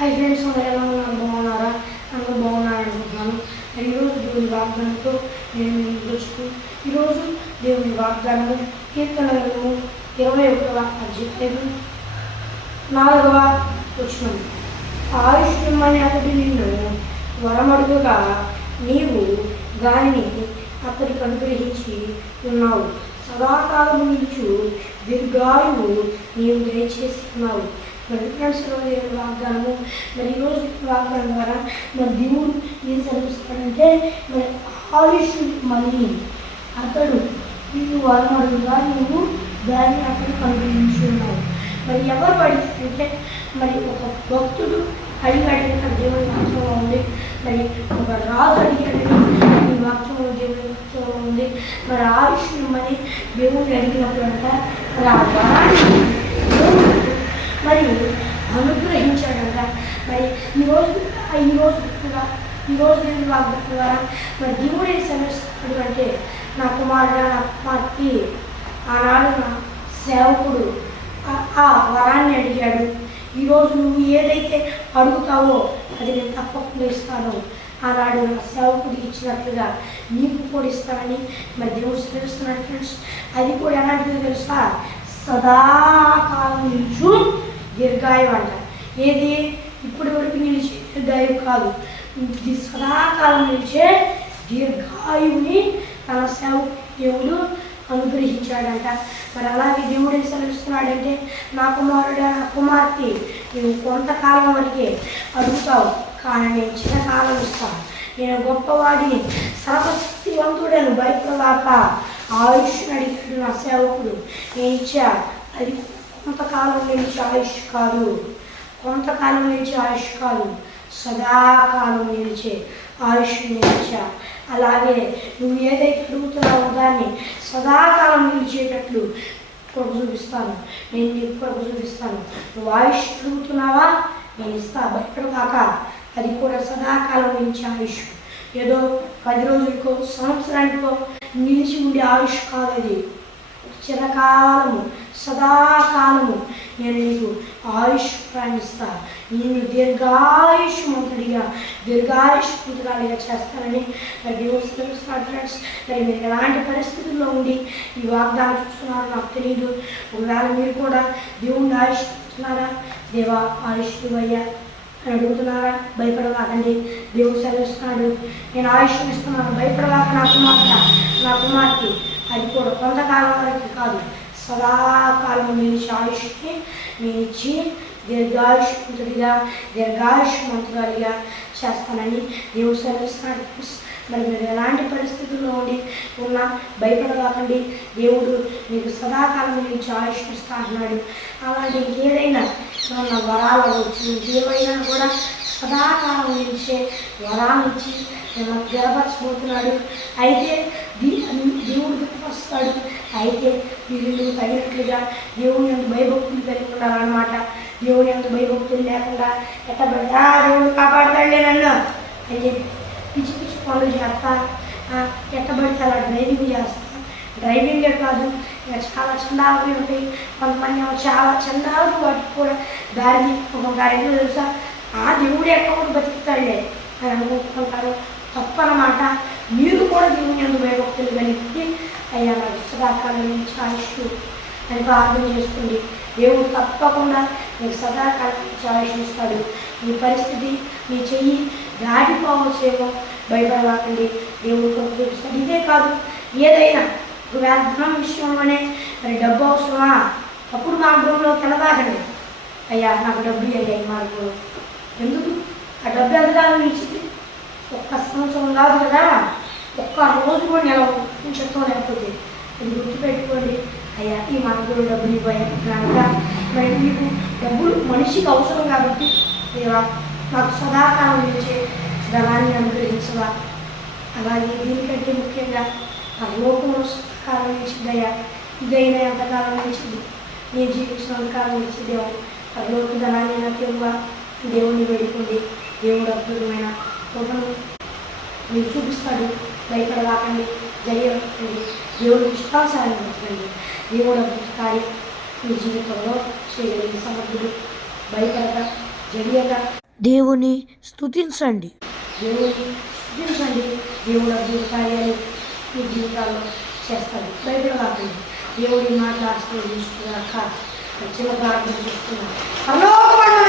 Hi friends बागुनारा अंदर बागुन्नारनुकुंటున్నాను ఈరోజు దేవుని వాగ్దానంతో నేను మీ ముందుకు వచ్చాను। ఈరోజు దేవుని వాగ్దానము కీర్తనలు 21వ అధ్యాయం 4వ వచనం। ఆయుష్యమని అతడు నిన్ను వరమడుగగా నీవు దానిని అతడికి అనుగ్రహించి ఉన్నావు, సదాకాలము నిలుచు దీర్ఘాయువు నీవు దయచేసి ఉన్నావు। మరి ఫ్రెండ్స్ దేవుని వాగ్దానము మరి ఈరోజు వాగ్దానం ద్వారా మరి దేవుడు ఏం సెలవిస్తాడంటే మరి ఆయుష్మని అతడు నీవు వరమడుగా నీవు దాన్ని అతడికి అనుగ్రహించి ఉన్నావు। మరి ఎవరు అడిగితే మరి ఒక భక్తుడు అడిగాడు దేవుని వాక్యంలో ఉంది, మరి ఒక రాజు అడిగాడు ఈ వాక్యంలో దేవుని వాక్యంలో ఉంది। మరి ఆయుష్మని దేవుడిని అడిగినప్పుడు అంట మరి ఆ వరాన్ని మరి అనుగ్రహించాడంట। మరి ఈరోజు నేను వాగ్దానం ద్వారా మరి దేవుడు ఏం సెలవిస్తాడు అంటే నా కుమారుడు నా కుమార్తె ఆనాడు నా సేవకుడు ఆ వరాన్ని అడిగాడు, ఈరోజు నువ్వు ఏదైతే అడుగుతావో అది నేను తప్పకుండా ఇస్తాను, ఆనాడు నా సేవకుడు ఇచ్చినట్లుగా నీకు కూడా ఇస్తానని మరి దేవుడు సెలవిస్తున్నాడు ఫ్రెండ్స్। అది కూడా ఎలాంటిదో తెలుసా, సదాకాలం నిలుచు దీర్ఘాయువు అంట। ఏది ఇప్పటి వరకు నిలిచే దీర్ఘాయువు కాదు, ఇది సదాకాలం నిలిచే దీర్ఘాయువుని తన సేవకు దేవుడు అనుగ్రహించాడంట। మరి అలాగే దేవుడు ఏం సెలవిస్తున్నాడంటే నా కుమారుడు నా కుమార్తె నువ్వు కొంతకాలం వరకే అడుగుతావు, కానీ నేను చిన్నకాలం ఇస్తాను, నేను గొప్పవాడిని సర్వశక్తివంతుడను భయపడవాక ఆయుష్ని అడిగాడు నా సేవకుడు, నేను ఇచ్చా। అది కొంతకాలం నిలిచే ఆయుష్ కాదు, కొంతకాలం నిలిచే ఆయుష్ కాదు, సదాకాలం నిలిచే ఆయుష్ నిలిచా। అలాగే నువ్వు ఏదైతే అడుగుతున్నావో దాన్ని సదాకాలం నిలిచేటట్లు కొరకు చూపిస్తాను, నేను నీకు కొరకు చూపిస్తాను। నువ్వు ఆయుష్ అడుగుతున్నావా నేను ఇస్తా, భయపడకాక అది కూడా సదాకాలం నిలిచే ఆయుష్, ఏదో 10 రోజులకో సంవత్సరానికో నిలిచి ఉండే ఆయుష్ కాదు, అది చిరకాలము సదాకాలము నేను నీకు ఆయుష్ ప్రాణిస్తా, నేను దీర్ఘాయుష్మంతుడిగా దీర్ఘాయుష్మంతురాలిగా చేస్తానని మరి దేవుడు సెలవిస్తున్నాడు ఫ్రెండ్స్। మరి మీరు ఎలాంటి పరిస్థితుల్లో ఉండి ఈ వాగ్దానం చూస్తున్నారో నాకు తెలియదు, ఒకవేళ మీరు కూడా దేవుడిని ఆయుష్ ఇస్తున్నారా, దేవా ఆయుష్ ఇవ్వయ్యా అని అడుగుతున్నారా, భయపడవాకండి, దేవుడు సెలవిస్తున్నాడు నేను ఆయుష్ ఇస్తున్నాను, భయపడవాక నా కుమార్తె అది కూడా కొంతకాలం వరకు కాదు, సదాకాలం నిలిచి ఆయుష్కి నేను ఇచ్చి దీర్ఘాయుష్మంతుడిగా దీర్ఘాయుష్మంతురాలిగా చేస్తానని దేవుడు సెలవిస్తున్నాడు। మరి మీరు ఎలాంటి పరిస్థితుల్లో ఉన్నా భయపడవాకండి, దేవుడు మీకు సదాకాలం నుంచి ఆయుష్ ఇస్తా అన్నాడు। అలాంటి ఏదైనా మన వరాలు అవ్వచ్చు, ఇంకేమైనా కూడా సదాకాలం నుంచే వరాలు ఇచ్చి మనకు గెలపరచబోతున్నాడు। అయితే దేవుడు గెలపరుస్తాడు, అయితే వీళ్ళు తగినట్లుగా దేవుని ఎంత భయభక్తులు కలిగి ఉండాలన్నమాట। దేవుని ఎంత భయభక్తులు లేకుండా ఎట్టబడ్డా దేవుడు కాపాడతాడులే నన్ను అని చెప్పి పిచ్చి పిచ్చి పనులు చేస్తా, ఎట్టబడితే అలా డ్రైవింగ్ చేస్తా, డ్రైవింగే కాదు ఇంకా చాలా చండాలు ఉంటాయి, కొంతమంది చాలా చండాలు వాటికి కూడా దారి ఒక గాడిలో తెలుసా దేవుడు ఎక్కడ కూడా బతుకుతాడులే అని అనుకుంటుంటారు, తప్పనమాట। మీరు కూడా దేవుని ఎంత భయభక్తులు కలిగి అయ్యా నాకు సదాకాలం నుంచి ఆయుష్ అని ప్రార్థన చేసుకోండి, దేవుడు తప్పకుండా మీకు సదాకాలం నుంచి ఆయుష్ ఇస్తాడు। మీ పరిస్థితి మీ చెయ్యి దాటిపోవచ్చేమో, భయపడవాకండి, దేవుడు కొరకు చూపిస్తాడు। ఇదే కాదు ఏదైనా ఒకవేళ ధనం విషయంలోనే మరి డబ్బు అవసరమా, అప్పుడు మార్గంలో తెలవాకండి, అయ్యా నాకు డబ్బు అయ్యాయి మార్గంలో, ఎందుకు ఆ డబ్బు ఎంతకాలం ఇచ్చింది, ఒక్క సంవత్సరం కాదు కదా, ఒక్క రోజు కూడా చెప్తాం, లేకపోతే అది గుర్తుపెట్టుకోండి, అయ్యా ఈ మార్గంలో డబ్బులు ఇవ్వయ్యా కనుక మరి మీకు డబ్బులు మనిషికి అవసరం కాబట్టి దేవా నాకు సదాకాలం నిలిచే ధనాన్ని అనుగ్రహించవా। అలాగే దీనికంటే ముఖ్యంగా ఆ లోకంలో సదాకాలం నిలిచిందయ్యా, ఇదైనా ఎంతకాలం నిలిచింది, నేను జీవించినంతకాలం నిలిచిందేమో ఆ లోక ధనాన్ని నాకు ఇవ్వవా। దేవుని వేడుకోండి, దేవుడు అద్భుతమైన కృపను మీకు చూపిస్తాడు, భయపడవాకండి, ధైర్యపడండి, దేవుడు విశ్వాసాన్ని ఉంచండి, దేవుడు అద్భుత కార్యం మీ జీవితంలో చేయగలిగిన సమర్థుడు, భయపడక జడియక దేవుని స్తుతించండి. దేవుని స్తుతించండి. దేవుడు అద్భుత కార్యాలు మీ జీవితాల్లో చేస్తాడు. బైబిల్ కాకుండా దేవుడి మాట ఆశ్రయించుకున్నాక చిన్న ప్రార్థన చేస్తున్నాను.